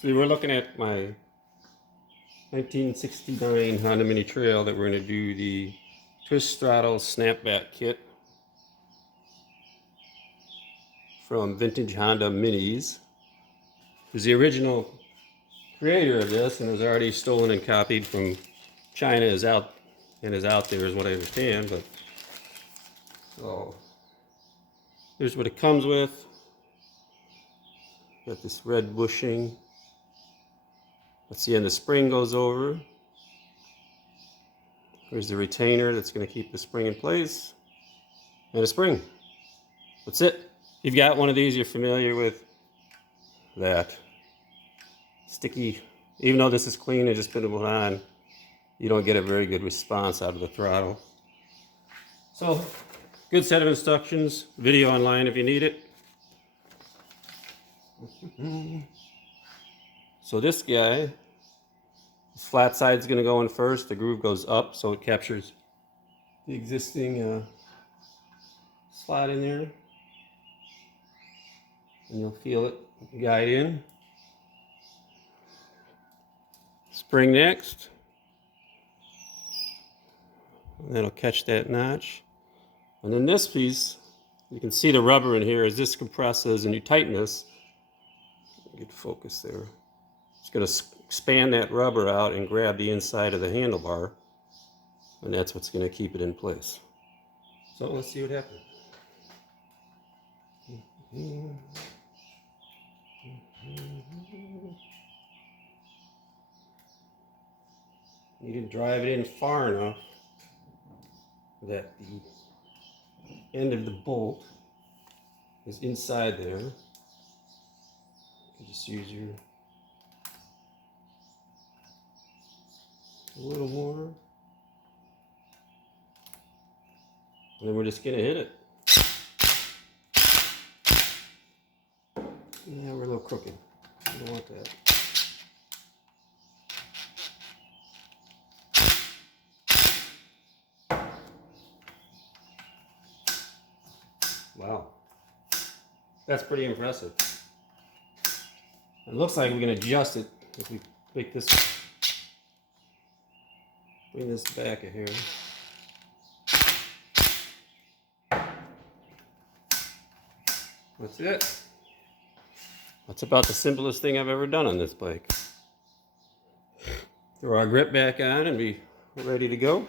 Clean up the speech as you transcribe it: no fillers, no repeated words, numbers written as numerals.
See, we're looking at my 1969 Honda Mini Trail that we're going to do the twist throttle snapback kit from Vintage Honda Minis. Who's the original creator of this and was already stolen and copied from China is out there is what I understand. But so here's what it comes with. Got this red bushing. Let's see, and the spring goes over. Here's the retainer that's going to keep the spring in place. And a spring. That's it. If you've got one of these, you're familiar with that. Sticky. Even though this is clean and just put it on, you don't get a very good response out of the throttle. So, good set of instructions. Video online if you need it. So this guy, the flat side's going to go in first. The groove goes up so it captures the existing slot in there. And you'll feel it guide in. Spring next. And that'll catch that notch. And then this piece, you can see the rubber in here as this compresses and you tighten this. Get focus there. It's going to expand that rubber out and grab the inside of the handlebar, and that's what's going to keep it in place. So let's see what happens. You can drive it in far enough that the end of the bolt is inside there. You just use your a little more, and then we're just gonna hit it. Yeah, we're a little crooked. I don't want that. Wow, that's pretty impressive. It looks like we can adjust it if we make this, bring this back here. That's it. That's about the simplest thing I've ever done on this bike. Throw our grip back on and be ready to go.